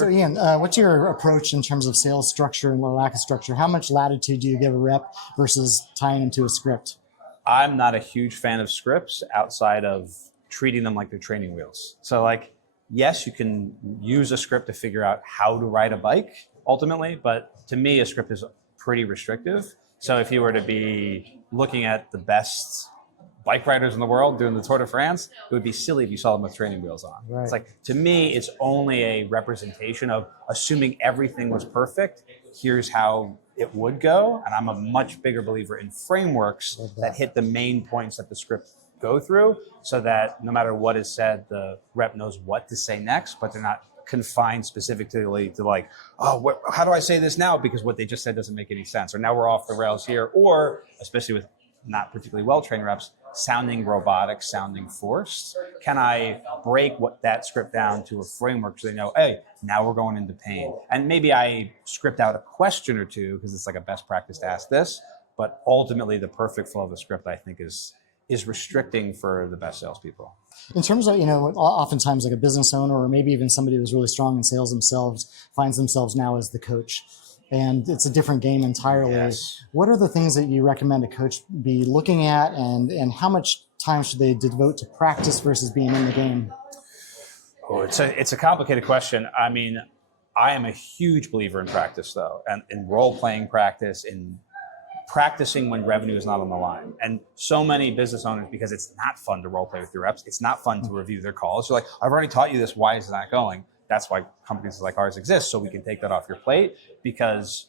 So Ian, what's your approach in terms of sales structure and lack of structure? How much latitude do you give a rep versus tying into a script? I'm not a huge fan of scripts outside of treating them like they're training wheels. So like, yes, you can use a script to figure out how to ride a bike ultimately, but to me, a script is pretty restrictive. So if you were to be looking at the best bike riders in the world doing the Tour de France, it would be silly if you saw them with training wheels on. Right. It's like, to me, it's only a representation of assuming everything was perfect. Here's how it would go. And I'm a much bigger believer in frameworks that hit the main points that the script go through, so that no matter what is said, the rep knows what to say next, but they're not confined specifically to like, oh, how do I say this now? Because what they just said doesn't make any sense. Or now we're off the rails here. Or especially with not particularly well-trained reps, sounding robotic, sounding forced. Can I break that script down to a framework so they know, hey, now we're going into pain? And maybe I script out a question or two because it's like a best practice to ask this, but ultimately the perfect flow of a script, I think, is restricting for the best salespeople. In terms of, oftentimes like a business owner or maybe even somebody who's really strong in sales themselves finds themselves now as the coach. And it's a different game entirely. Yes. What are the things that you recommend a coach be looking at, and how much time should they devote to practice versus being in the game? Oh, it's a complicated question. I mean, I am a huge believer in practice, though, and in role-playing practice, in practicing when revenue is not on the line. And so many business owners, because it's not fun to role-play with your reps, it's not fun to review their calls. You're like, I've already taught you this, why is it not going? That's why companies like ours exist, so we can take that off your plate, because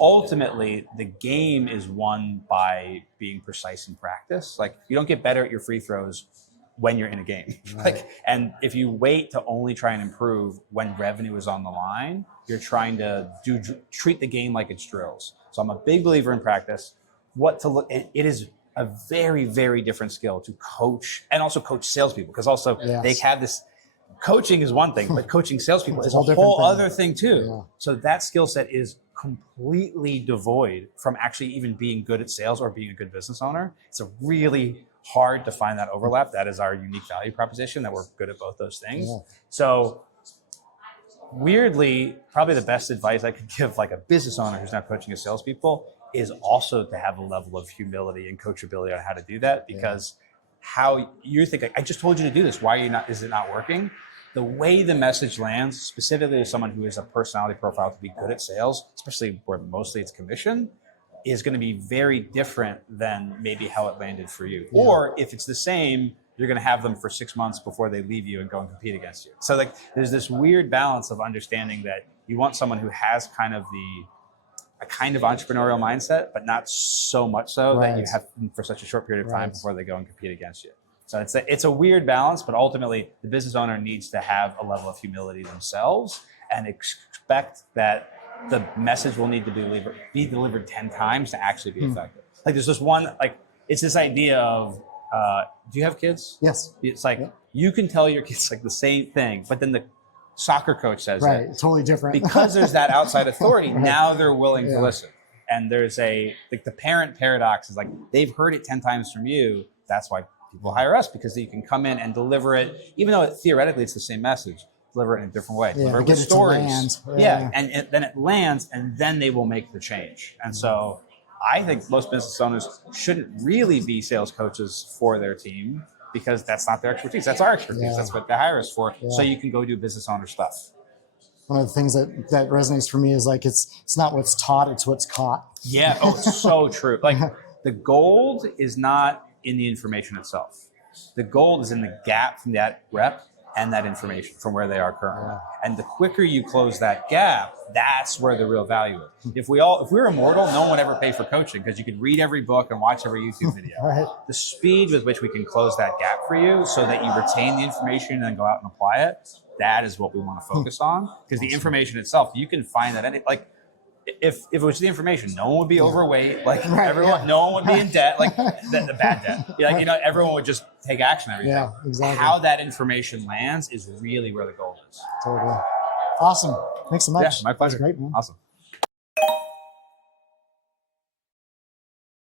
ultimately the game is won by being precise in practice. Like, you don't get better at your free throws when you're in a game. Right. And if you wait to only try and improve when revenue is on the line, you're trying to treat the game like it's drills. So I'm a big believer in practice. It is a very, very different skill to coach, and also coach salespeople, because also they have this. Coaching is one thing, but coaching salespeople is a whole other thing too. Yeah. So that skill set is completely devoid from actually even being good at sales or being a good business owner. It's a really hard to find that overlap. That is our unique value proposition, that we're good at both those things. Yeah. So weirdly, probably the best advice I could give like a business owner who's not coaching his salespeople is also to have a level of humility and coachability on how to do that, because how you're thinking, I just told you to do this. Why is it not working? The way the message lands, specifically to someone who has a personality profile to be good at sales, especially where mostly it's commission, is going to be very different than maybe how it landed for you. Yeah. Or if it's the same, you're going to have them for 6 months before they leave you and go and compete against you. So like, there's this weird balance of understanding that you want someone who has a kind of entrepreneurial mindset, but not so much so that you have them for such a short period of time before they go and compete against you. So it's a weird balance, but ultimately the business owner needs to have a level of humility themselves and expect that the message will need to be delivered 10 times to actually be effective. Like, there's this one, like, it's this idea of, do you have kids? Yes. It's like, you can tell your kids like the same thing, but then the soccer coach says it. Totally different. Because there's that outside authority, now they're willing to listen. And there's the parent paradox is like, they've heard it 10 times from you. That's why people hire us, because you can come in and deliver it, even though theoretically it's the same message, deliver it in a different way, deliver it with stories. And then it lands, and then they will make the change. And so I think most business owners shouldn't really be sales coaches for their team, because that's not their expertise. That's our expertise. That's what they hire us for. So you can go do business owner stuff. One of the things that resonates for me is like, it's not what's taught, it's what's caught. Yeah. Oh, it's so true. Like, the gold is not in the information itself. The gold is in the gap from that rep and that information from where they are currently. And the quicker you close that gap, that's where the real value is. If we were immortal, no one would ever pay for coaching, because you could read every book and watch every YouTube video. The speed with which we can close that gap for you so that you retain the information and then go out and apply it, that is what we want to focus on. Because the information itself, you can find that if it was the information, no one would be overweight, like everyone, no one would be in debt, like the bad debt. Everyone would just take action every day. Yeah, exactly. How that information lands is really where the gold is. Totally. Awesome. Thanks so much. Yeah, my pleasure. That was great, man. Awesome.